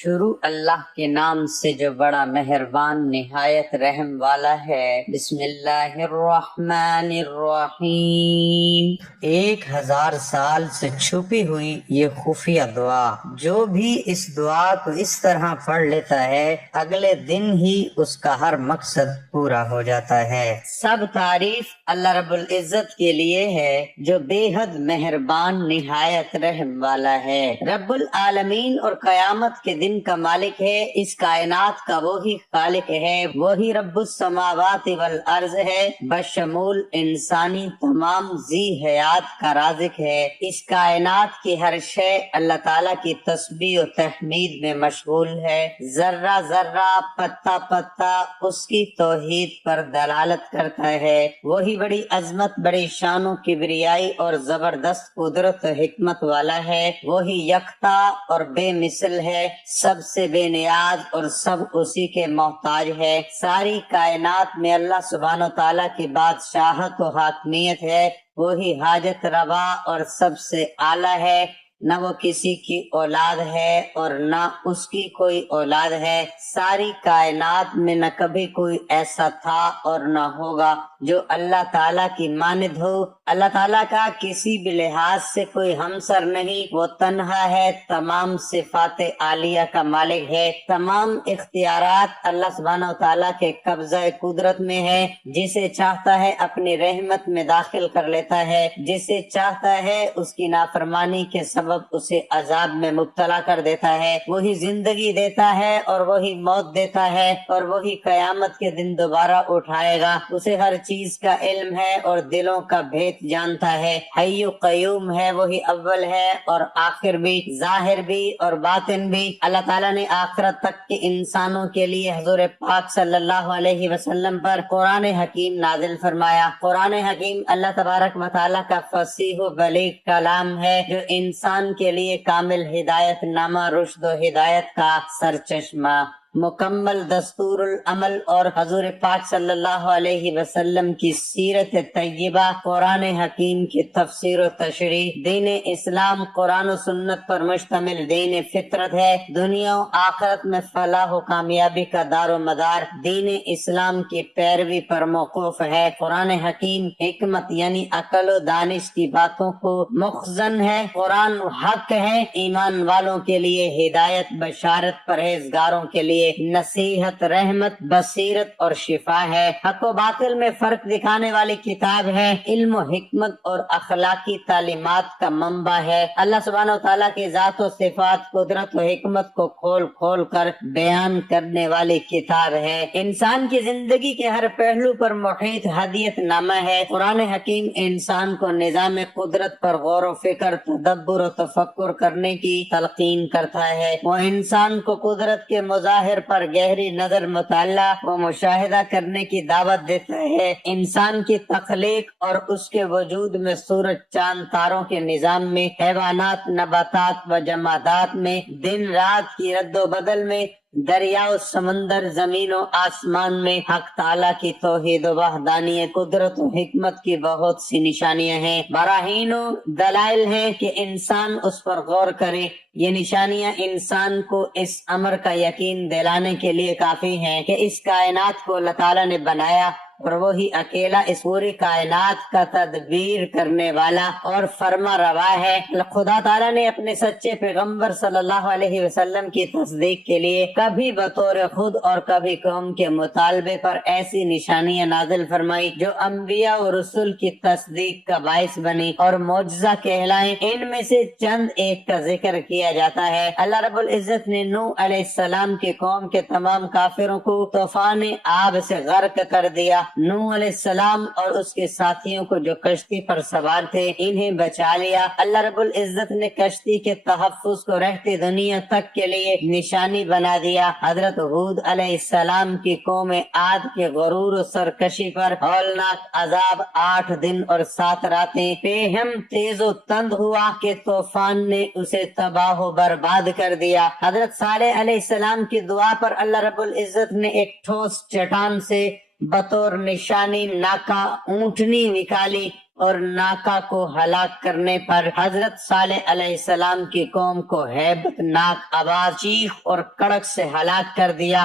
شروع اللہ کے نام سے جو بڑا مہربان نہایت رحم والا ہے۔ بسم اللہ الرحمن الرحیم۔ 1000 سال سے چھپی ہوئی یہ خفیہ دعا، جو بھی اس دعا کو اس طرح پڑھ لیتا ہے اگلے دن ہی اس کا ہر مقصد پورا ہو جاتا ہے۔ سب تعریف اللہ رب العزت کے لیے ہے جو بے حد مہربان نہایت رحم والا ہے۔ رب العالمین اور قیامت کے دن کا مالک ہے، اس کائنات کا وہی خالق ہے، وہی رب السماوات والارض ہے، بشمول انسانی تمام ذی حیات کا رازق ہے۔ اس کائنات کی ہر شے اللہ تعالیٰ کی تسبیح و تحمید میں مشغول ہے، ذرہ ذرہ پتا پتا اس کی توحید پر دلالت کرتا ہے۔ وہی بڑی عظمت، بڑی شان و کبریائی اور زبردست قدرت و حکمت والا ہے، وہی یکتا اور بے مثل ہے، سب سے بے نیاز اور سب اسی کے محتاج ہے۔ ساری کائنات میں اللہ سبحانہ و تعالیٰ کی بادشاہت و حاکمیت ہے، وہی حاجت روا اور سب سے اعلیٰ ہے، نہ وہ کسی کی اولاد ہے اور نہ اس کی کوئی اولاد ہے۔ ساری کائنات میں نہ کبھی کوئی ایسا تھا اور نہ ہوگا جو اللہ تعالیٰ کی مانند ہو۔ اللہ تعالیٰ کا کسی بھی لحاظ سے کوئی ہمسر نہیں، وہ تنہا ہے، تمام صفات عالیہ کا مالک ہے، تمام اختیارات اللہ سبحانہ و تعالیٰ کے قبضہ قدرت میں ہے، جسے چاہتا ہے اپنی رحمت میں داخل کر لیتا ہے، جسے چاہتا ہے اس کی نافرمانی کے سبب اسے عذاب میں مبتلا کر دیتا ہے۔ وہی زندگی دیتا ہے اور وہی موت دیتا ہے اور وہی قیامت کے دن دوبارہ اٹھائے گا۔ اسے ہر چیز کا علم ہے اور دلوں کا بھید جانتا ہے، حی و قیوم ہے، وہی اول ہے اور آخر بھی، ظاہر بھی اور باطن بھی۔ اللہ تعالیٰ نے آخرت تک کے انسانوں کے لیے حضور پاک صلی اللہ علیہ وسلم پر قرآن حکیم نازل فرمایا۔ قرآن حکیم اللہ تبارک و تعالیٰ کا فصیح و بلیغ کلام ہے، جو انسان کے لیے کامل ہدایت نامہ، رشد و ہدایت کا سرچشمہ، مکمل دستور العمل اور حضور پاک صلی اللہ علیہ وسلم کی سیرت طیبہ، قرآن حکیم کی تفسیر و تشریح۔ دین اسلام قرآن و سنت پر مشتمل دین فطرت ہے، دنیا و آخرت میں فلاح و کامیابی کا دار و مدار دین اسلام کی پیروی پر موقوف ہے۔ قرآن حکیم حکمت یعنی عقل و دانش کی باتوں کو مخزن ہے، قرآن حق ہے، ایمان والوں کے لیے ہدایت، بشارت، پرہیزگاروں کے لیے نصیحت، رحمت، بصیرت اور شفا ہے، حق و باطل میں فرق دکھانے والی کتاب ہے، علم و حکمت اور اخلاقی تعلیمات کا منبع ہے، اللہ سبحانہ و تعالیٰ کی ذات و صفات، قدرت و حکمت کو کھول کھول کر بیان کرنے والی کتاب ہے، انسان کی زندگی کے ہر پہلو پر محیط ہدیت نامہ ہے۔ قرآن حکیم انسان کو نظام قدرت پر غور و فکر، تدبر و تفکر کرنے کی تلقین کرتا ہے، وہ انسان کو قدرت کے مظاہر پر گہری نظر، مطالعہ و مشاہدہ کرنے کی دعوت دیتا ہے، انسان کی تخلیق اور اس کے وجود میں سورج، چاند، تاروں کے نظام میں، حیوانات، نباتات و جمادات میں، دن رات کی رد و بدل میں، دریا و سمندر، زمین و آسمان میں حق تعالیٰ کی توحید و وحدانیت، قدرت و حکمت کی بہت سی نشانیاں ہیں، براہین و دلائل ہیں کہ انسان اس پر غور کرے۔ یہ نشانیاں انسان کو اس امر کا یقین دلانے کے لیے کافی ہیں کہ اس کائنات کو اللہ تعالیٰ نے بنایا اور وہی اکیلا اس پوری کائنات کا تدبیر کرنے والا اور فرما روا ہے۔ خدا تعالیٰ نے اپنے سچے پیغمبر صلی اللہ علیہ وسلم کی تصدیق کے لیے کبھی بطور خود اور کبھی قوم کے مطالبے پر ایسی نشانیاں نازل فرمائی جو انبیاء و رسول کی تصدیق کا باعث بنی اور معجزہ کہلائیں۔ ان میں سے چند ایک کا ذکر کیا جاتا ہے۔ اللہ رب العزت نے نوح علیہ السلام کی قوم کے تمام کافروں کو طوفان آب سے غرق کر دیا۔ نوح علیہ السلام اور اس کے ساتھیوں کو جو کشتی پر سوار تھے انہیں بچا لیا۔ اللہ رب العزت نے کشتی کے تحفظ کو رہتی دنیا تک کے لیے نشانی بنا دیا۔ حضرت ہود علیہ السلام کی قوم عاد کے غرور و سرکشی پر ہولناک عذاب 8 دن اور 7 راتیں پیہم تیز و تند ہوا کہ طوفان نے اسے تباہ و برباد کر دیا۔ حضرت صالح علیہ السلام کی دعا پر اللہ رب العزت نے ایک ٹھوس چٹان سے بطور نشانی ناکا اونٹنی نکالی اور ناکا کو ہلاک کرنے پر حضرت صالح علیہ السلام کی قوم کو ہیبت ناک آواز، چیخ اور کڑک سے ہلاک کر دیا۔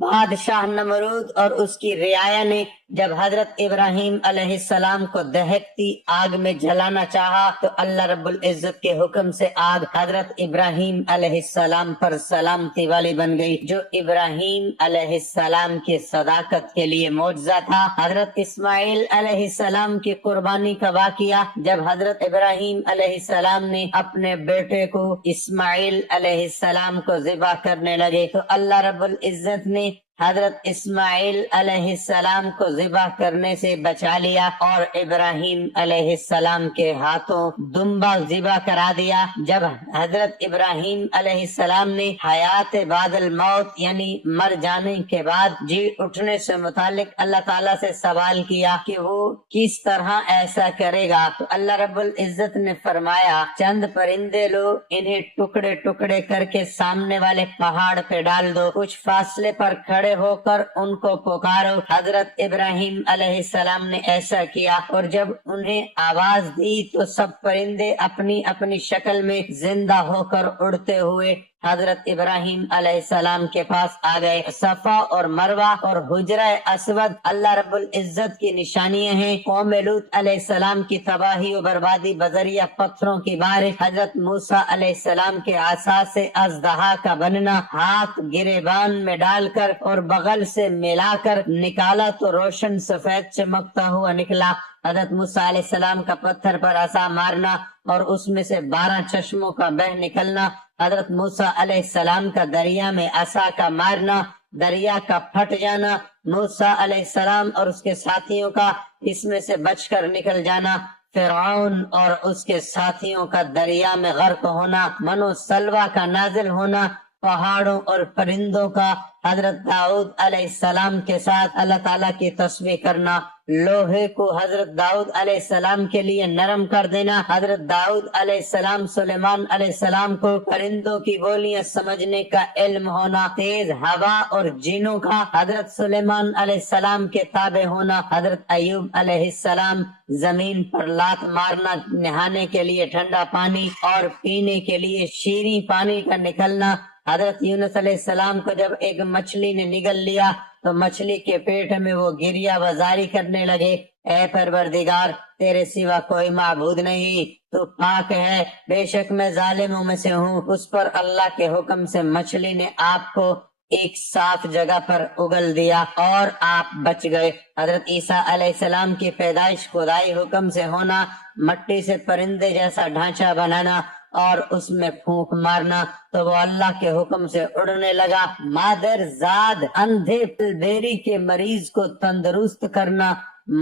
بادشاہ نمرود اور اس کی رعایا نے جب حضرت ابراہیم علیہ السلام کو دہکتی آگ میں جلانا چاہا تو اللہ رب العزت کے حکم سے آگ حضرت ابراہیم علیہ السلام پر سلامتی والی بن گئی، جو ابراہیم علیہ السلام کی صداقت کے لیے معجزہ تھا۔ حضرت اسماعیل علیہ السلام کی قربانی کا واقعہ، جب حضرت ابراہیم علیہ السلام نے اپنے بیٹے کو اسماعیل علیہ السلام کو ذبح کرنے لگے تو اللہ رب العزت نے حضرت اسماعیل علیہ السلام کو ذبح کرنے سے بچا لیا اور ابراہیم علیہ السلام کے ہاتھوں دمبا ذبح کرا دیا۔ جب حضرت ابراہیم علیہ السلام نے حیات بعد الموت یعنی مر جانے کے بعد جی اٹھنے سے متعلق اللہ تعالیٰ سے سوال کیا کہ وہ کس طرح ایسا کرے گا تو اللہ رب العزت نے فرمایا، چند پرندے لو، انہیں ٹکڑے ٹکڑے کر کے سامنے والے پہاڑ پہ ڈال دو، کچھ فاصلے پر کھڑے ہو کر ان کو پکارو۔ حضرت ابراہیم علیہ السلام نے ایسا کیا اور جب انہیں آواز دی تو سب پرندے اپنی اپنی شکل میں زندہ ہو کر اڑتے ہوئے حضرت ابراہیم علیہ السلام کے پاس آ گئے۔ صفا اور مروہ اور حجرہ اسود اللہ رب العزت کی نشانیاں ہیں۔ قوم لوط علیہ السلام کی تباہی و بربادی بذریعہ پتھروں کی بارش، حضرت موسیٰ علیہ السلام کے عصا سے اژدہا کا بننا، ہاتھ گریبان میں ڈال کر اور بغل سے ملا کر نکالا تو روشن سفید چمکتا ہوا نکلا۔ حضرت موسیٰ علیہ السلام کا پتھر پر عصا مارنا اور اس میں سے 12 چشموں کا بہ نکلنا، حضرت موسیٰ علیہ السلام کا دریا میں عصا کا مارنا، دریا کا پھٹ جانا، موسیٰ علیہ السلام اور اس کے ساتھیوں کا اس میں سے بچ کر نکل جانا، فرعون اور اس کے ساتھیوں کا دریا میں غرق ہونا، منو سلوہ کا نازل ہونا، پہاڑوں اور پرندوں کا حضرت داؤد علیہ السلام کے ساتھ اللہ تعالیٰ کی تسبیح کرنا، لوہے کو حضرت داؤد علیہ السلام کے لیے نرم کر دینا، حضرت داؤد علیہ السلام سلیمان علیہ السلام کو پرندوں کی بولیاں سمجھنے کا علم ہونا، تیز ہوا اور جنوں کا حضرت سلیمان علیہ السلام کے تابع ہونا، حضرت ایوب علیہ السلام زمین پر لات مارنا، نہانے کے لیے ٹھنڈا پانی اور پینے کے لیے شیریں پانی کا نکلنا، حضرت یونس علیہ السلام کو جب ایک مچھلی نے نگل لیا تو مچھلی کے پیٹ میں وہ گریہ وزاری کرنے لگے، اے پروردگار تیرے سوا کوئی معبود نہیں، تو پاک ہے، بے شک میں ظالموں میں سے ہوں۔ اس پر اللہ کے حکم سے مچھلی نے آپ کو ایک صاف جگہ پر اگل دیا اور آپ بچ گئے۔ حضرت عیسیٰ علیہ السلام کی پیدائش خدائی حکم سے ہونا، مٹی سے پرندے جیسا ڈھانچہ بنانا اور اس میں پھونک مارنا تو وہ اللہ کے حکم سے اڑنے لگا۔ مادر زاد اندھے بیری کے مریض کو تندرست کرنا،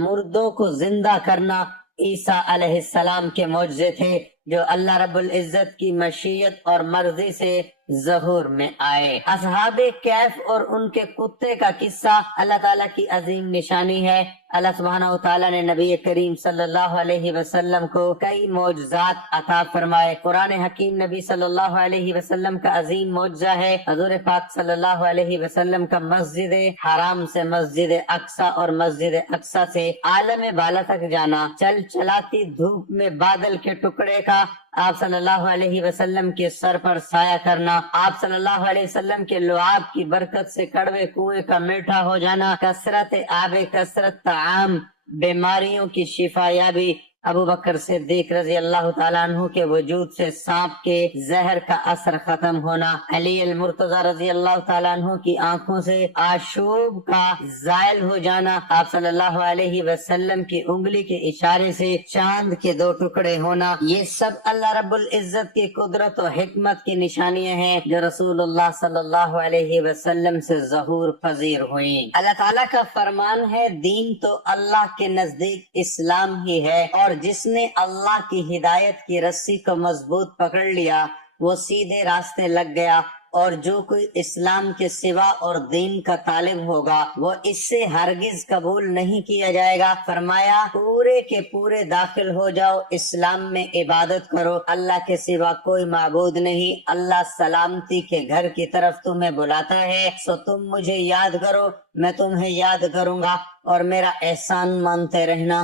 مردوں کو زندہ کرنا عیسیٰ علیہ السلام کے معجزے تھے جو اللہ رب العزت کی مشیت اور مرضی سے ظہور میں آئے۔ اصحاب کہف اور ان کے کتے کا قصہ اللہ تعالیٰ کی عظیم نشانی ہے۔ اللہ سبحانہ و تعالیٰ نے نبی کریم صلی اللہ علیہ وسلم کو کئی معجزات عطا فرمائے۔ قرآن حکیم نبی صلی اللہ علیہ وسلم کا عظیم معجزہ ہے۔ حضور پاک صلی اللہ علیہ وسلم کا مسجد حرام سے مسجد اقصی اور مسجد اقصی سے عالم بالا تک جانا، چل چلاتی دھوپ میں بادل کے ٹکڑے کا آپ صلی اللہ علیہ وسلم کے سر پر سایہ کرنا، آپ صلی اللہ علیہ وسلم کے لعاب کی برکت سے کڑوے کنویں کا میٹھا ہو جانا، کثرت آب، کثرت طعام، بیماریوں کی شفا یابی، ابو بکر صدیق رضی اللہ تعالیٰ عنہ کے وجود سے سانپ کے زہر کا اثر ختم ہونا، علی المرتضی رضی اللہ تعالیٰ عنہ کی آنکھوں سے آشوب کا زائل ہو جانا، آپ صلی اللہ علیہ وسلم کی انگلی کے اشارے سے چاند کے 2 ٹکڑے ہونا، یہ سب اللہ رب العزت کی قدرت و حکمت کی نشانیاں ہیں جو رسول اللہ صلی اللہ علیہ وسلم سے ظہور پذیر ہوئیں۔ اللہ تعالیٰ کا فرمان ہے، دین تو اللہ کے نزدیک اسلام ہی ہے، اور جس نے اللہ کی ہدایت کی رسی کو مضبوط پکڑ لیا وہ سیدھے راستے لگ گیا، اور جو کوئی اسلام کے سوا اور دین کا طالب ہوگا وہ اس سے ہرگز قبول نہیں کیا جائے گا۔ فرمایا پورے کے پورے داخل ہو جاؤ، اسلام میں عبادت کرو، اللہ کے سوا کوئی معبود نہیں، اللہ سلامتی کے گھر کی طرف تمہیں بلاتا ہے، سو تم مجھے یاد کرو، میں تمہیں یاد کروں گا، اور میرا احسان مانتے رہنا،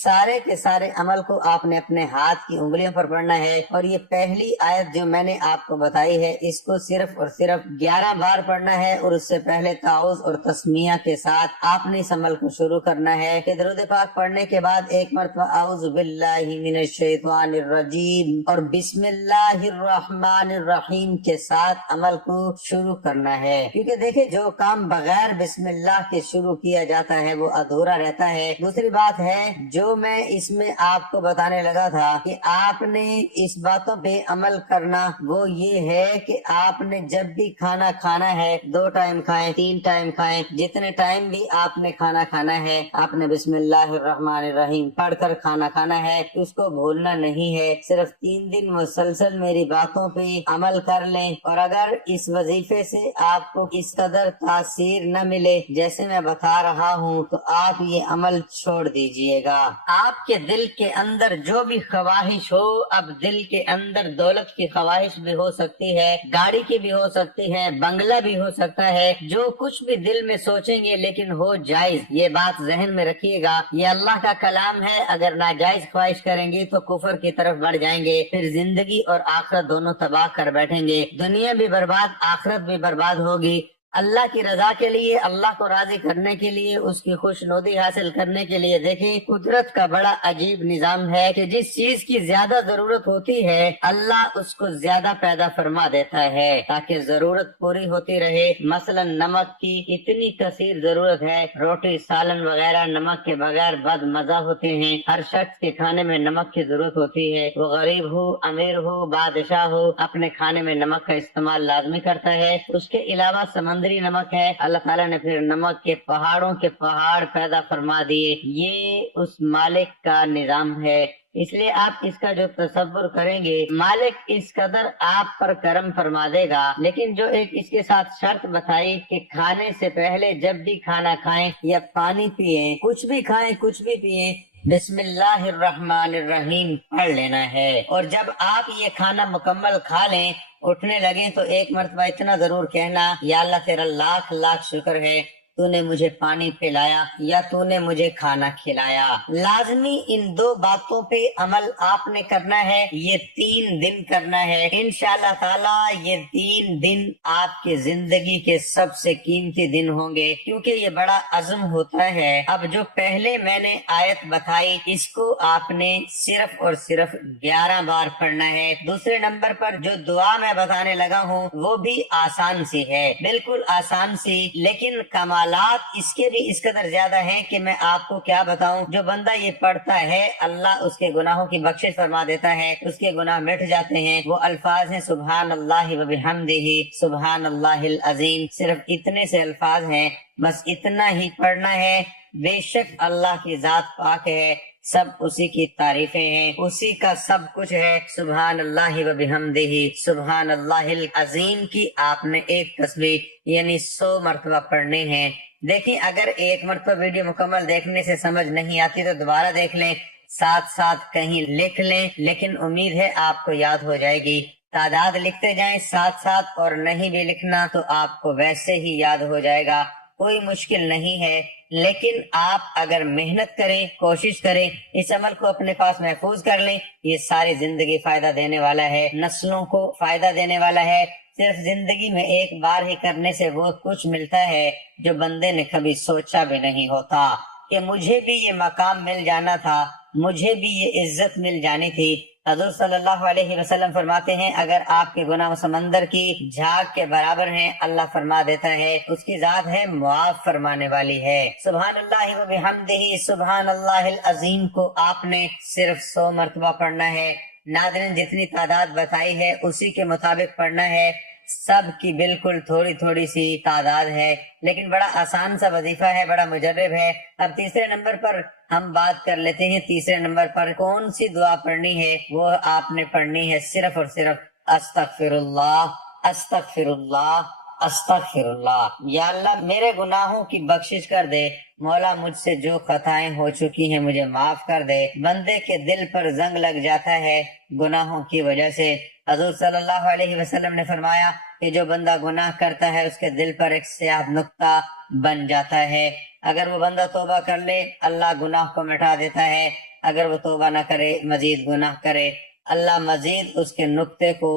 سارے کے سارے عمل کو آپ نے اپنے ہاتھ کی انگلیوں پر پڑھنا ہے، اور یہ پہلی آیت جو میں نے آپ کو بتائی ہے اس کو صرف اور صرف 11 بار پڑھنا ہے، اور اس سے پہلے تعوذ اور تسمیہ کے ساتھ آپ نے اس عمل کو شروع کرنا ہے کہ درود پاک پڑھنے کے بعد ایک مرتبہ اعوذ باللہ من الشیطان الرجیم اور بسم اللہ الرحمن الرحیم کے ساتھ عمل کو شروع کرنا ہے، کیونکہ دیکھیں جو کام بغیر بسم اللہ کے شروع کیا جاتا ہے وہ ادھورا رہتا ہے۔ دوسری بات ہے جو میں اس میں آپ کو بتانے لگا تھا کہ آپ نے اس باتوں پہ عمل کرنا، وہ یہ ہے کہ آپ نے جب بھی کھانا کھانا ہے 2 ٹائم کھائیں 3 ٹائم کھائیں، جتنے ٹائم بھی آپ نے کھانا کھانا ہے آپ نے بسم اللہ الرحمن الرحیم پڑھ کر کھانا کھانا ہے، اس کو بھولنا نہیں ہے۔ صرف 3 دن مسلسل میری باتوں پہ عمل کر لیں، اور اگر اس وظیفے سے آپ کو اس قدر تاثیر نہ ملے جیسے میں بتا رہا ہوں تو آپ یہ عمل چھوڑ دیجئے گا۔ آپ کے دل کے اندر جو بھی خواہش ہو، اب دل کے اندر دولت کی خواہش بھی ہو سکتی ہے، گاڑی کی بھی ہو سکتی ہے، بنگلہ بھی ہو سکتا ہے، جو کچھ بھی دل میں سوچیں گے لیکن ہو جائز، یہ بات ذہن میں رکھیے گا، یہ اللہ کا کلام ہے۔ اگر ناجائز خواہش کریں گے تو کفر کی طرف بڑھ جائیں گے، پھر زندگی اور آخرت دونوں تباہ کر بیٹھیں گے، دنیا بھی برباد آخرت بھی برباد ہوگی۔ اللہ کی رضا کے لیے، اللہ کو راضی کرنے کے لیے، اس کی خوشنودی حاصل کرنے کے لیے دیکھیں قدرت کا بڑا عجیب نظام ہے کہ جس چیز کی زیادہ ضرورت ہوتی ہے اللہ اس کو زیادہ پیدا فرما دیتا ہے تاکہ ضرورت پوری ہوتی رہے۔ مثلا نمک کی اتنی کثیر ضرورت ہے، روٹی سالن وغیرہ نمک کے بغیر بد مزہ ہوتے ہیں، ہر شخص کے کھانے میں نمک کی ضرورت ہوتی ہے، وہ غریب ہو امیر ہو بادشاہ ہو اپنے کھانے میں نمک کا استعمال لازمی کرتا ہے۔ اس کے علاوہ سمندری نمک ہے، اللہ تعالیٰ نے پھر نمک کے پہاڑوں کے پہاڑ پیدا فرما دیے، یہ اس مالک کا نظام ہے۔ اس لیے آپ اس کا جو تصور کریں گے مالک اس قدر آپ پر کرم فرما دے گا، لیکن جو ایک اس کے ساتھ شرط بتائی کہ کھانے سے پہلے جب بھی کھانا کھائیں یا پانی پیئیں، کچھ بھی کھائیں کچھ بھی پیئیں، بسم اللہ الرحمن الرحیم پڑھ لینا ہے، اور جب آپ یہ کھانا مکمل کھا لیں اٹھنے لگیں تو ایک مرتبہ اتنا ضرور کہنا یا اللہ تیرا لاکھ لاکھ شکر ہے تو نے مجھے پانی پلایا یا تو نے مجھے کھانا کھلایا۔ لازمی ان 2 باتوں پہ عمل آپ نے کرنا ہے، یہ 3 دن کرنا ہے انشاءاللہ تعالی۔ یہ 3 دن آپ کے زندگی کے سب سے قیمتی دن ہوں گے، کیونکہ یہ بڑا عزم ہوتا ہے۔ اب جو پہلے میں نے آیت بتائی اس کو آپ نے صرف اور صرف 11 بار پڑھنا ہے۔ دوسرے نمبر پر جو دعا میں بتانے لگا ہوں وہ بھی آسان سی ہے، بالکل آسان سی، لیکن کمال اس کے بھی اس قدر زیادہ ہیں کہ میں آپ کو کیا بتاؤں۔ جو بندہ یہ پڑھتا ہے اللہ اس کے گناہوں کی بخشش فرما دیتا ہے، اس کے گناہ مٹ جاتے ہیں۔ وہ الفاظ ہیں سبحان اللہ و بحمدہ سبحان اللہ العظیم، صرف اتنے سے الفاظ ہیں، بس اتنا ہی پڑھنا ہے۔ بے شک اللہ کی ذات پاک ہے، سب اسی کی تعریفیں ہیں، اسی کا سب کچھ ہے۔ سبحان اللہ و بحمدہ سبحان اللہ العظیم کی آپ نے ایک تسبیح یعنی 100 مرتبہ پڑھنے ہیں۔ دیکھیں اگر ایک مرتبہ ویڈیو مکمل دیکھنے سے سمجھ نہیں آتی تو دوبارہ دیکھ لیں، ساتھ ساتھ کہیں لکھ لیں، لیکن امید ہے آپ کو یاد ہو جائے گی۔ تعداد لکھتے جائیں ساتھ ساتھ، اور نہیں بھی لکھنا تو آپ کو ویسے ہی یاد ہو جائے گا، کوئی مشکل نہیں ہے۔ لیکن آپ اگر محنت کریں، کوشش کریں، اس عمل کو اپنے پاس محفوظ کر لیں، یہ ساری زندگی فائدہ دینے والا ہے، نسلوں کو فائدہ دینے والا ہے۔ صرف زندگی میں ایک بار ہی کرنے سے وہ کچھ ملتا ہے جو بندے نے کبھی سوچا بھی نہیں ہوتا کہ مجھے بھی یہ مقام مل جانا تھا، مجھے بھی یہ عزت مل جانی تھی۔ حضور صلی اللہ علیہ وسلم فرماتے ہیں اگر آپ کے گناہ سمندر کی جھاگ کے برابر ہیں اللہ فرما دیتا ہے اس کی ذات ہے معاف فرمانے والی ہے۔ سبحان اللہ و بحمدہ سبحان اللہ العظیم کو آپ نے صرف 100 مرتبہ پڑھنا ہے۔ ناظرین جتنی تعداد بتائی ہے اسی کے مطابق پڑھنا ہے، سب کی بالکل تھوڑی تھوڑی سی تعداد ہے، لیکن بڑا آسان سا وظیفہ ہے، بڑا مجرب ہے۔ اب تیسرے نمبر پر ہم بات کر لیتے ہیں، تیسرے نمبر پر کون سی دعا پڑھنی ہے؟ وہ آپ نے پڑھنی ہے صرف اور صرف استغفر اللہ استغفر اللہ استغفرullah، یا اللہ میرے گناہوں کی بخشش کر دے، مولا مجھ سے جو خطائیں ہو چکی ہیں مجھے معاف کر دے۔ بندے کے دل پر زنگ لگ جاتا ہے گناہوں کی وجہ سے۔ حضور صلی اللہ علیہ وسلم نے فرمایا کہ جو بندہ گناہ کرتا ہے اس کے دل پر ایک سیاہ نقطہ بن جاتا ہے، اگر وہ بندہ توبہ کر لے اللہ گناہ کو مٹا دیتا ہے، اگر وہ توبہ نہ کرے مزید گناہ کرے اللہ مزید اس کے نقطے کو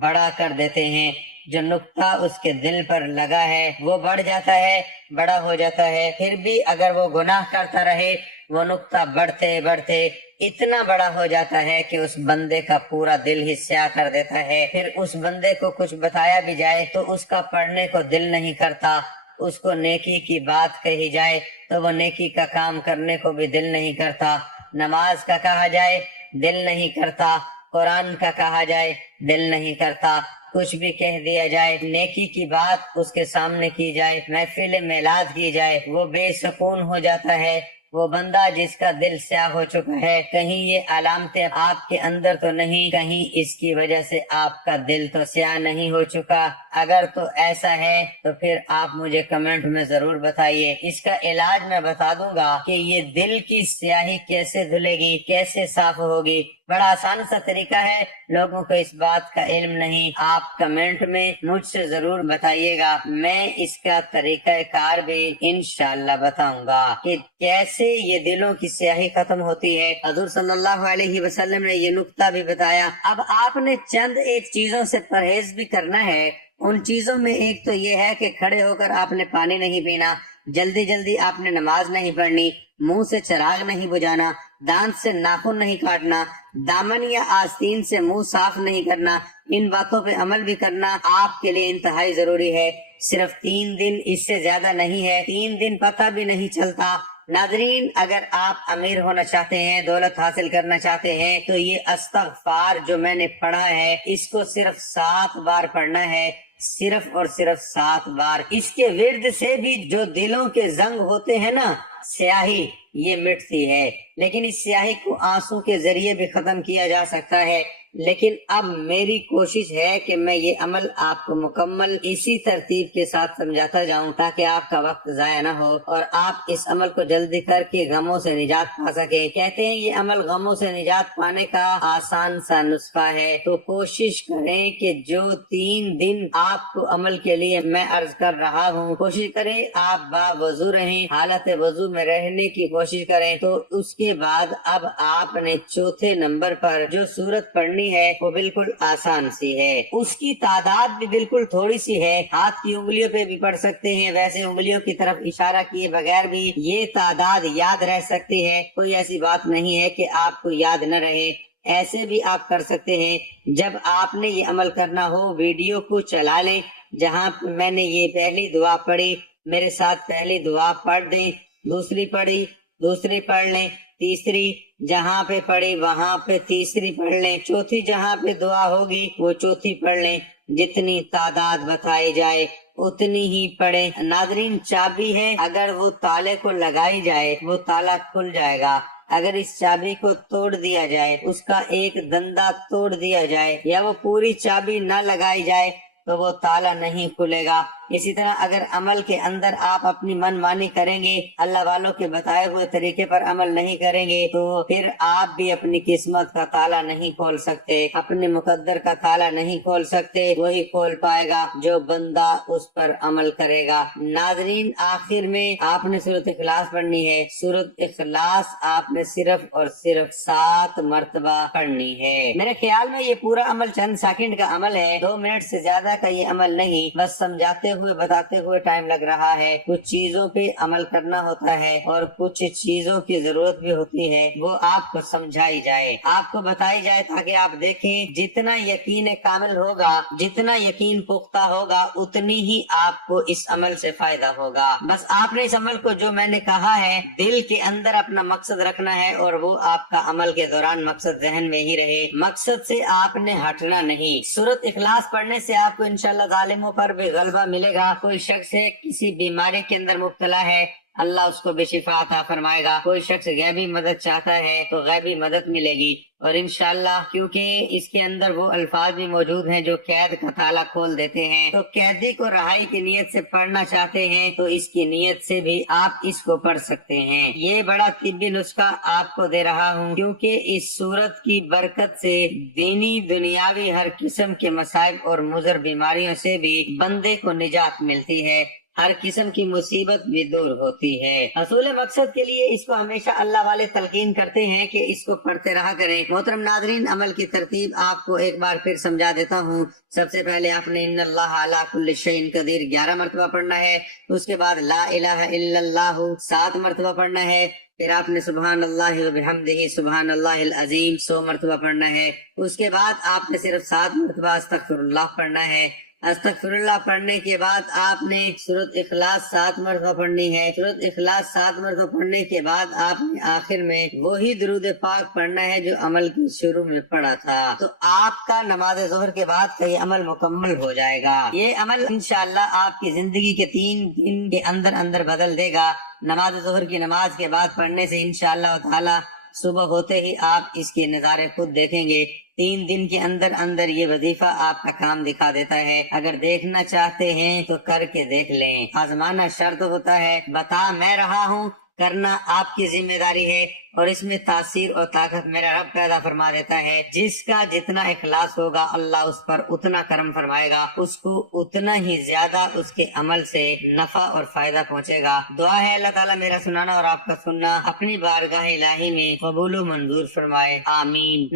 بڑا کر دیتے ہیں۔ جو نقطہ اس کے دل پر لگا ہے وہ بڑھ جاتا ہے، بڑا ہو جاتا ہے، پھر بھی اگر وہ گناہ کرتا رہے وہ نقطہ بڑھتے بڑھتے اتنا بڑا ہو جاتا ہے کہ اس بندے کا پورا دل ہی سیاہ کر دیتا ہے۔ پھر اس بندے کو کچھ بتایا بھی جائے تو اس کا پڑھنے کو دل نہیں کرتا، اس کو نیکی کی بات کہی جائے تو وہ نیکی کا کام کرنے کو بھی دل نہیں کرتا، نماز کا کہا جائے دل نہیں کرتا، قرآن کا کہا جائے دل نہیں کرتا، کچھ بھی کہہ دیا جائے، نیکی کی بات اس کے سامنے کی جائے، محفل میلاد کی جائے وہ بے سکون ہو جاتا ہے۔ وہ بندہ جس کا دل سیاہ ہو چکا ہے، کہیں یہ علامتیں آپ کے اندر تو نہیں، کہیں اس کی وجہ سے آپ کا دل تو سیاہ نہیں ہو چکا؟ اگر تو ایسا ہے تو پھر آپ مجھے کمنٹ میں ضرور بتائیے، اس کا علاج میں بتا دوں گا کہ یہ دل کی سیاہی کیسے دھلے گی، کیسے صاف ہوگی۔ بڑا آسان سا طریقہ ہے، لوگوں کو اس بات کا علم نہیں، آپ کمنٹ میں مجھ سے ضرور بتائیے گا، میں اس کا طریقہ کار بھی انشاءاللہ بتاؤں گا کہ کیسے یہ دلوں کی سیاہی ختم ہوتی ہے۔ حضور صلی اللہ علیہ وسلم نے یہ نقطہ بھی بتایا۔ اب آپ نے چند ایک چیزوں سے پرہیز بھی کرنا ہے، ان چیزوں میں ایک تو یہ ہے کہ کھڑے ہو کر آپ نے پانی نہیں پینا، جلدی جلدی آپ نے نماز نہیں پڑھنی، منہ سے چراغ نہیں بجھانا، دانت سے ناخن نہیں کاٹنا، دامن یا آستین سے منہ صاف نہیں کرنا، ان باتوں پہ عمل بھی کرنا آپ کے لیے انتہائی ضروری ہے۔ صرف 3 دن، اس سے زیادہ نہیں ہے، 3 دن پتہ بھی نہیں چلتا۔ ناظرین، اگر آپ امیر ہونا چاہتے ہیں، دولت حاصل کرنا چاہتے ہیں تو یہ استغفار جو میں نے پڑھا ہے اس کو صرف 7 بار پڑھنا ہے، صرف اور صرف 7 بار۔ اس کے ورد سے بھی جو دلوں کے زنگ ہوتے ہیں نا، سیاہی، یہ مٹتی ہے۔ لیکن اس سیاہی کو آنسو کے ذریعے بھی ختم کیا جا سکتا ہے، لیکن اب میری کوشش ہے کہ میں یہ عمل آپ کو مکمل اسی ترتیب کے ساتھ سمجھاتا جاؤں تاکہ آپ کا وقت ضائع نہ ہو اور آپ اس عمل کو جلدی کر کے غموں سے نجات پا سکیں۔ کہتے ہیں یہ عمل غموں سے نجات پانے کا آسان سا نسخہ ہے، تو کوشش کریں کہ جو 3 دن آپ کو عمل کے لیے میں عرض کر رہا ہوں، کوشش کریں آپ باوضو رہیں، حالت وضو میں رہنے کی کوشش کریں۔ تو اس کے بعد اب آپ نے چوتھے نمبر پر جو سورت پڑھنی ہے وہ بالکل آسان سی ہے، اس کی تعداد بھی بالکل تھوڑی سی ہے، ہاتھ کی انگلیوں پہ بھی پڑھ سکتے ہیں، ویسے انگلیوں کی طرف اشارہ کیے بغیر بھی یہ تعداد یاد رہ سکتی ہے، کوئی ایسی بات نہیں ہے کہ آپ کو یاد نہ رہے، ایسے بھی آپ کر سکتے ہیں۔ جب آپ نے یہ عمل کرنا ہو ویڈیو کو چلا لیں، جہاں میں نے یہ پہلی دعا پڑھی میرے ساتھ پہلی دعا پڑھ دیں، دوسری پڑھی دوسری پڑھ لیں، تیسری جہاں پہ پڑھی وہاں پہ تیسری پڑھ لیں، چوتھی جہاں پہ دعا ہوگی وہ چوتھی پڑھ لیں، جتنی تعداد بتائی جائے اتنی ہی پڑھیں۔ ناظرین، چابی ہے، اگر وہ تالے کو لگائی جائے وہ تالا کھل جائے گا، اگر اس چابی کو توڑ دیا جائے، اس کا ایک دندہ توڑ دیا جائے یا وہ پوری چابی نہ لگائی جائے تو وہ تالا نہیں کھلے گا۔ اسی طرح اگر عمل کے اندر آپ اپنی من مانی کریں گے، اللہ والوں کے بتائے ہوئے طریقے پر عمل نہیں کریں گے، تو پھر آپ بھی اپنی قسمت کا تالا نہیں کھول سکتے، اپنے مقدر کا تالا نہیں کھول سکتے، وہی کھول پائے گا جو بندہ اس پر عمل کرے گا۔ ناظرین، آخر میں آپ نے سورۃ اخلاص پڑھنی ہے، سورۃ اخلاص آپ نے صرف اور صرف 7 مرتبہ پڑھنی ہے۔ میرے خیال میں یہ پورا عمل چند سیکنڈ کا عمل ہے، 2 منٹ سے زیادہ کا یہ عمل نہیں، بس سمجھاتے ہوئے بتاتے ہوئے ٹائم لگ رہا ہے، کچھ چیزوں پہ عمل کرنا ہوتا ہے اور کچھ چیزوں کی ضرورت بھی ہوتی ہے، وہ آپ کو سمجھائی جائے، آپ کو بتائی جائے تاکہ آپ دیکھیں۔ جتنا یقین کامل ہوگا، جتنا یقین پختہ ہوگا، اتنی ہی آپ کو اس عمل سے فائدہ ہوگا۔ بس آپ نے اس عمل کو جو میں نے کہا ہے دل کے اندر اپنا مقصد رکھنا ہے اور وہ آپ کا عمل کے دوران مقصد ذہن میں ہی رہے، مقصد سے آپ نے ہٹنا نہیں۔ سورۃ اخلاص پڑھنے سے آپ کو انشاءاللہ ظالموں پر بھی غلبہ ملے گا۔ کوئی شخص ہے کسی بیماری کے اندر مبتلا ہے، اللہ اس کو بے شفا عطا فرمائے گا۔ کوئی شخص غیبی مدد چاہتا ہے تو غیبی مدد ملے گی، اور انشاءاللہ کیونکہ اس کے اندر وہ الفاظ بھی موجود ہیں جو قید کا تالا کھول دیتے ہیں، تو قیدی کو رہائی کی نیت سے پڑھنا چاہتے ہیں تو اس کی نیت سے بھی آپ اس کو پڑھ سکتے ہیں۔ یہ بڑا طبی نسخہ آپ کو دے رہا ہوں کیونکہ اس صورت کی برکت سے دینی دنیاوی ہر قسم کے مصائب اور مضر بیماریوں سے بھی بندے کو نجات ملتی ہے، ہر قسم کی مصیبت بھی دور ہوتی ہے۔ اصول مقصد کے لیے اس کو ہمیشہ اللہ والے تلقین کرتے ہیں کہ اس کو پڑھتے رہا کریں۔ محترم ناظرین، عمل کی ترتیب آپ کو ایک بار پھر سمجھا دیتا ہوں۔ سب سے پہلے آپ نے ان اللہ علی کل شیء قدیر 11 مرتبہ پڑھنا ہے، اس کے بعد لا الہ الا اللہ 7 مرتبہ پڑھنا ہے، پھر آپ نے سبحان اللہ وبحمدہ سبحان اللہ العظیم 100 مرتبہ پڑھنا ہے، اس کے بعد آپ نے صرف 7 مرتبہ استغفر اللہ پڑھنا ہے۔ استغفر اللہ پڑھنے کے بعد آپ نے سورۃ اخلاص 7 مرتبہ پڑھنی ہے۔ سورۃ اخلاص 7 مرتبہ پڑھنے کے بعد آپ نے آخر میں وہی درود پاک پڑھنا ہے جو عمل کی شروع میں پڑھا تھا، تو آپ کا نماز ظہر کے بعد کا یہ عمل مکمل ہو جائے گا۔ یہ عمل انشاءاللہ آپ کی زندگی کے 3 دن کے اندر بدل دے گا۔ نماز ظہر کی نماز کے بعد پڑھنے سے انشاءاللہ تعالی صبح ہوتے ہی آپ اس کے نظارے خود دیکھیں گے۔ 3 دن کے اندر یہ وظیفہ آپ کا کام دکھا دیتا ہے۔ اگر دیکھنا چاہتے ہیں تو کر کے دیکھ لیں۔ آزمانا شرط ہوتا ہے، بتا میں رہا ہوں، کرنا آپ کی ذمہ داری ہے، اور اس میں تاثیر اور طاقت میرا رب پیدا فرما دیتا ہے۔ جس کا جتنا اخلاص ہوگا اللہ اس پر اتنا کرم فرمائے گا، اس کو اتنا ہی زیادہ اس کے عمل سے نفع اور فائدہ پہنچے گا۔ دعا ہے اللہ تعالیٰ میرا سنانا اور آپ کا سننا اپنی بارگاہ الہی میں قبول و منظور فرمائے، آمین۔